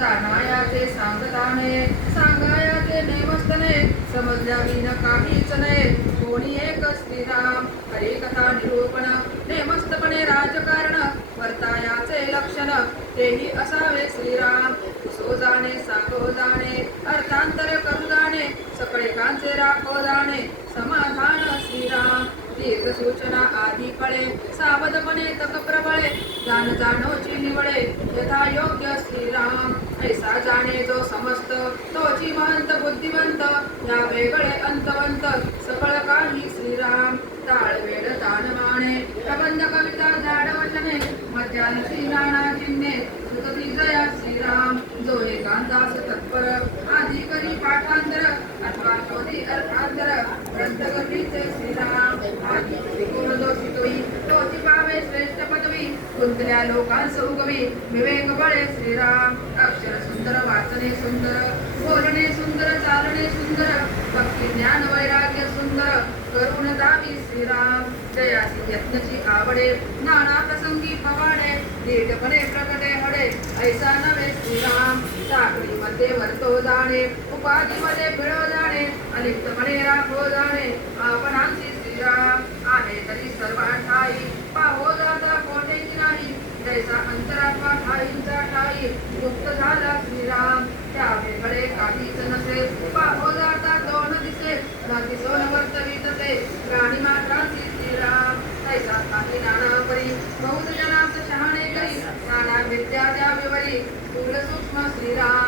जाणायाचे सांगताने सांगायाचे नेमस्तने समजल्यावी न काहीच नाही कोणी एक श्रीराम हरिकथा निरूपण नेमस्तपणे राजकारण वर्तायाचे लक्षण तेही असावे श्रीराम सो जाणे सांगो जाणे अर्थांतर करू जाणे सकळे कांचे राखो जाणे समाधान श्रीराम दीर्घ सूचना आधी कळे सावधपणे तक प्रबळे जाण जाणोची निवळे यथा योग्य श्रीराम ऐसा जाणे जो समस्त तोची महंत बुद्धिवंत या वेगळे अंतवंत सकळ काही श्रीराम टाळ वेळ ताण माणे प्रबंध कविता झाड वचने मध्यान श्री नाना चिन्हे सुतती जया श्रीराम जो एकांतास तत्पर आधी करी पाठांतर अथवा शोधी अर्थांतर ग्रंथ गतीचे श्रीराम आधी कोण दोषितोई तोची पावे श्रेष्ठ पदवी गुंतल्या लोकांस उगवी विवेक बळे श्रीराम अक्षर सुंदर वाचने सुंदर बोलणे सुंदर चालणे सुंदर भक्ती ज्ञान वैराग्य सुंदर करुण दावी श्रीराम जयासी यत्नची आवडे नाना प्रसंगी फवाडे नीटपणे प्रकटे हडे ऐसा नव्हे श्रीराम साखळी मध्ये वर्तो जाणे उपाधी मध्ये पिळो जाणे अलिप्तपणे राखो जाणे आपणांची श्रीराम आहे तरी सर्वांठाई पाहो जाता कोठेही नाही जैसा अंतरात्मा ठाईंचा ठाई गुप्त झाला श्रीराम त्या वेगळे काहीच नसे पाहो जाता तो न दिसे न दिसो न वर्तवित ते प्राणी मात्रांची श्रीराम तैसा काही नाना परी बहुत जनांस शहाणे करी नाना विद्या त्या विवरी स्थूल सूक्ष्म श्रीराम